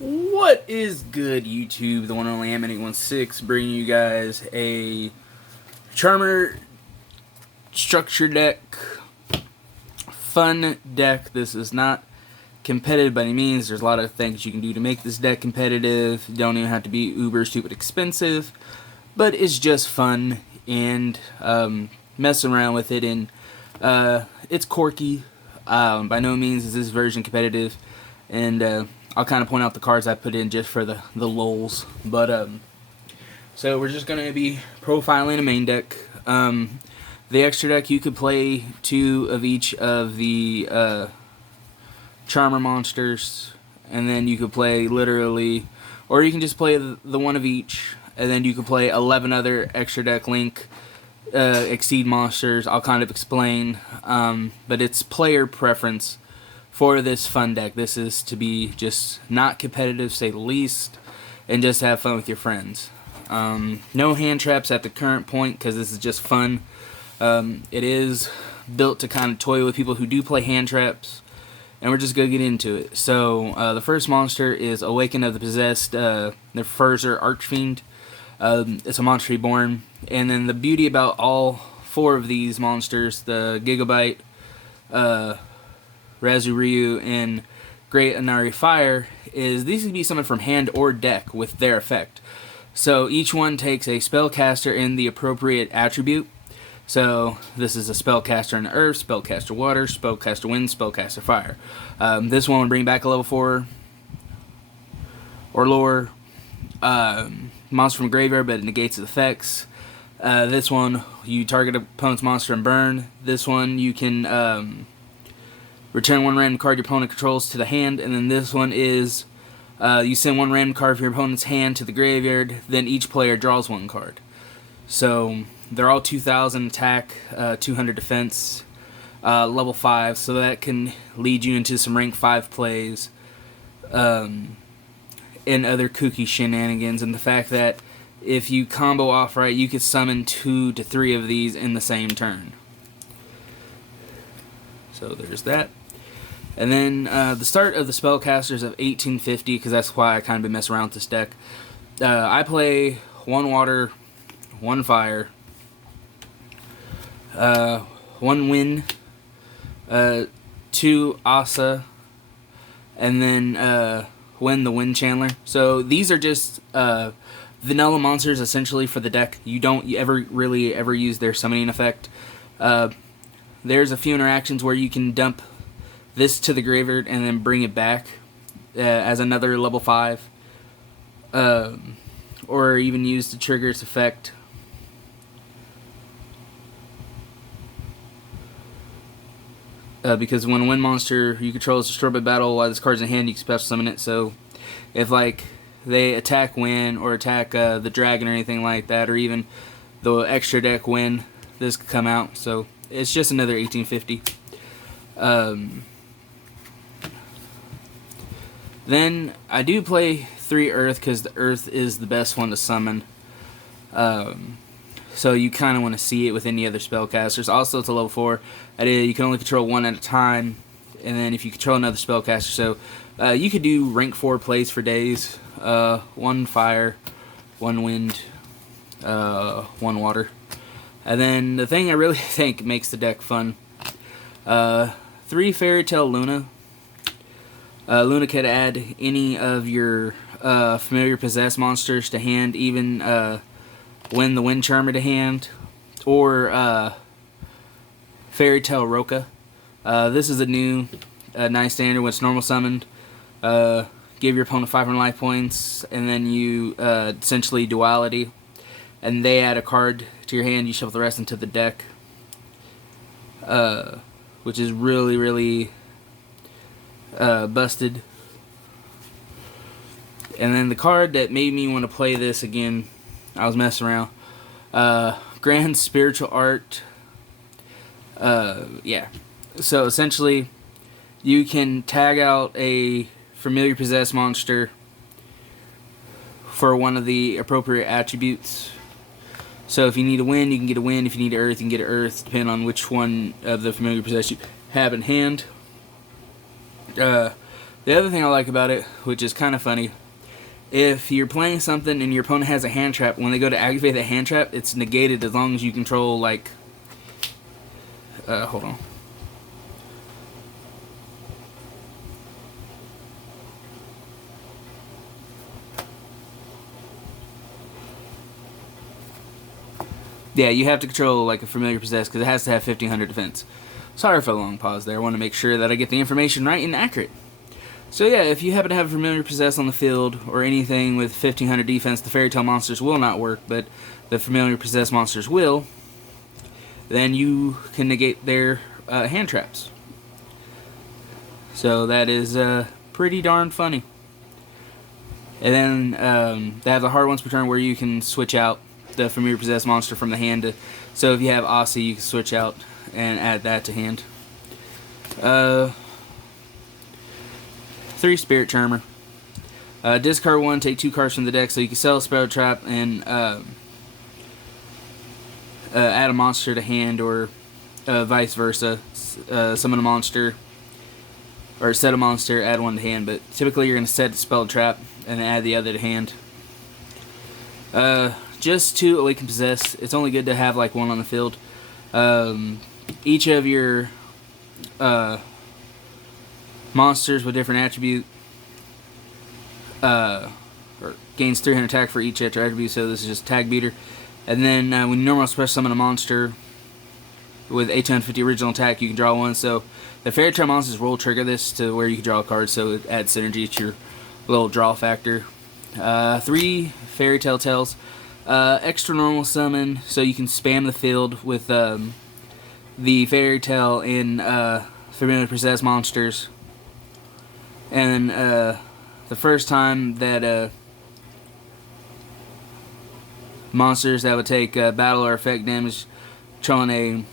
What is good, YouTube? The one and only Am816 bringing you guys a Charmer structure deck. Fun deck. This is not competitive by any means. There's a lot of things you can do to make this deck competitive. You don't even have to be uber stupid expensive, but it's just fun and messing around with it. And it's quirky. By no means is this version competitive, and I'll kind of point out the cards I put in just for the lulz. But so we're just gonna be profiling a main deck. The extra deck, you could play 2 of each of the Charmer monsters, and then you could play literally, or you can just play the one of each, and then you could play 11 other extra deck link Exceed monsters. I'll kind of explain, but it's player preference for this fun deck. This is to be just not competitive, say the least, and just have fun with your friends. No hand traps at the current point because this is just fun. It is built to kind of toy with people who do play hand traps, and we're just going to get into it. So the first monster is Awaken of the Possessed, the Furzer Archfiend. It's a monster reborn, and then the beauty about all 4 of these monsters, the Gigabyte, Razuryu, and Great Inari Fire, is these can be summoned from hand or deck with their effect. So each one takes a spellcaster in the appropriate attribute. So this is a spellcaster in Earth, spellcaster Water, spellcaster Wind, spellcaster Fire. This one would bring back a level 4 or lower monster from graveyard, but it negates its effects. This one, you target opponent's monster and burn. This one, you can return 1 random card your opponent controls to the hand, and then this one is you send 1 random card from your opponent's hand to the graveyard, then each player draws 1 card. So they're all 2,000 attack, 200 defense, level 5, so that can lead you into some rank 5 plays, and other kooky shenanigans, and the fact that if you combo off right, you could summon 2 to 3 of these in the same turn. So there's that. And then the start of the spellcasters of 1850, because that's why I kind of been messing around with this deck. I play 1 water, 1 fire, 1 wind, 2 Asa, and then Win the Wind Chandler. So these are just vanilla monsters essentially for the deck. You don't really ever use their summoning effect. There's a few interactions where you can dump this to the graveyard and then bring it back as another level 5, or even use to trigger its effect. Because when a wind monster you control is destroyed by battle while this card's in hand, you can special summon it. So if like they attack wind or attack the dragon or anything like that, or even the extra deck wind, this could come out. So it's just another 1850. Then I do play 3 Earth because the Earth is the best one to summon. So you kind of want to see it with any other spellcasters. Also, it's a level 4. You can only control 1 at a time, and then if you control another spellcaster, so you could do rank 4 plays for days. 1 fire, 1 wind, 1 water. And then the thing I really think makes the deck fun, 3 Fairy Tale Luna. Luna could add any of your familiar possessed monsters to hand, even Win the Wind Charmer to hand, or Fairy Tale Roka. This is a new nice standard when it's normal summoned. Give your opponent 500 life points, and then you essentially duality, and they add a card to your hand. You shuffle the rest into the deck, which is really, really busted. And then the card that made me want to play this again, I was messing around. Grand Spiritual Art. Yeah. So essentially, you can tag out a familiar possessed monster for one of the appropriate attributes. So if you need a wind, you can get a wind. If you need earth, you can get an earth, depending on which one of the familiar possessed you have in hand. The other thing I like about it, which is kind of funny, if you're playing something and your opponent has a hand trap, when they go to activate that hand trap, it's negated as long as you control, like, hold on. Yeah, you have to control like a familiar possess because it has to have 1500 defense. Sorry for the long pause there. I want to make sure that I get the information right and accurate. So yeah, if you happen to have a familiar possess on the field or anything with 1500 defense, the fairy tale monsters will not work, but the familiar possess monsters will. Then you can negate their hand traps. So that is pretty darn funny. And then they have the hard ones per turn where you can switch out the familiar possessed monster from the hand to, so if you have Aussie, you can switch out and add that to hand. 3 Spirit Charmer. Discard 1, take 2 cards from the deck, so you can sell a spell trap and add a monster to hand, or vice versa. Summon a monster or set a monster, add one to hand, but typically you're going to set a spell trap and add the other to hand. Just 2 Awaken Possess. It's only good to have like 1 on the field. Each of your monsters with different attribute or gains 300 attack for each attribute, so this is just Tag Beater. And then when you normally special summon a monster with 850 original attack, you can draw 1. So the Fairy Tale monsters will trigger this to where you can draw a card, so it adds synergy to your little draw factor. 3 Fairy Tale Tails. Extra normal summon, so you can spam the field with the Fairy Tale and familiar possessed monsters. And the first time that monsters that would take battle or effect damage, controlling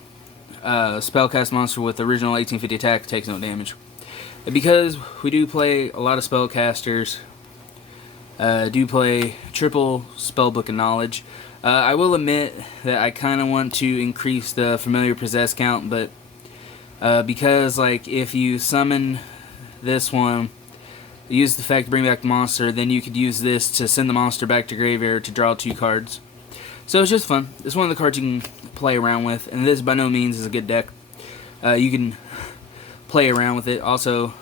a spellcast monster with original 1850 attack takes no damage. And because we do play a lot of spellcasters, do play triple spellbook and knowledge, I will admit that I kind of want to increase the familiar possess count, but because like if you summon this one, use the effect to bring back the monster, then you could use this to send the monster back to graveyard to draw 2 cards. So it's just fun. It's one of the cards you can play around with, and this by no means is a good deck. You can play around with it. Also,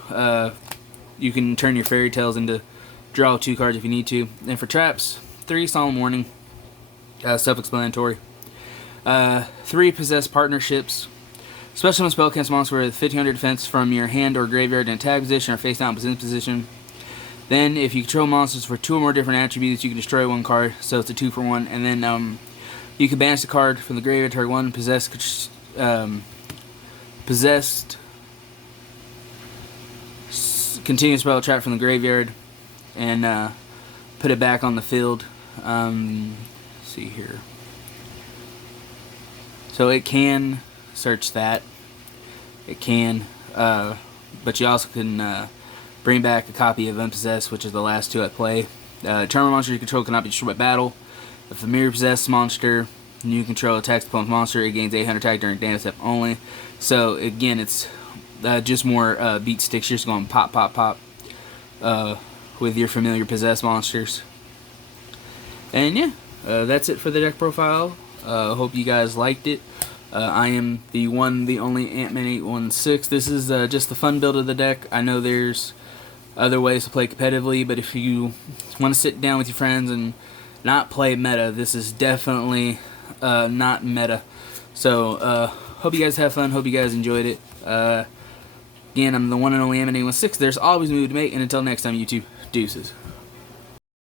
you can turn your Fairy Tales into draw 2 cards if you need to. And for traps, 3 Solemn Warning. Self-explanatory. 3 Possessed Partnerships. Special and spellcast monster with 1500 defense from your hand or graveyard in attack position or face down position. Then, if you control monsters for 2 or more different attributes, you can destroy 1 card, so it's a 2 for 1. And then you can banish a card from the graveyard to 1 possessed continuous spell trap from the graveyard and put it back on the field. Let's see here. So it can search that. It can, but you also can bring back a copy of Unpossessed, which is the last 2 at play. Charmer monster you control cannot be destroyed by battle. If a mirror possessed monster you control attacks the opponent's monster, it gains 800 attack during damage step only. So again, it's just more beat sticks. You're just going pop, pop, pop with your familiar possessed monsters. And yeah, that's it for the deck profile. Hope you guys liked it. I am the one, the only Ant-Man 816. This is just the fun build of the deck. I know there's other ways to play competitively, but if you want to sit down with your friends and not play meta, this is definitely not meta. So, hope you guys have fun. Hope you guys enjoyed it. Again, I'm the one and only Ant-Man 816. There's always a move to make, and until next time, YouTube, deuces.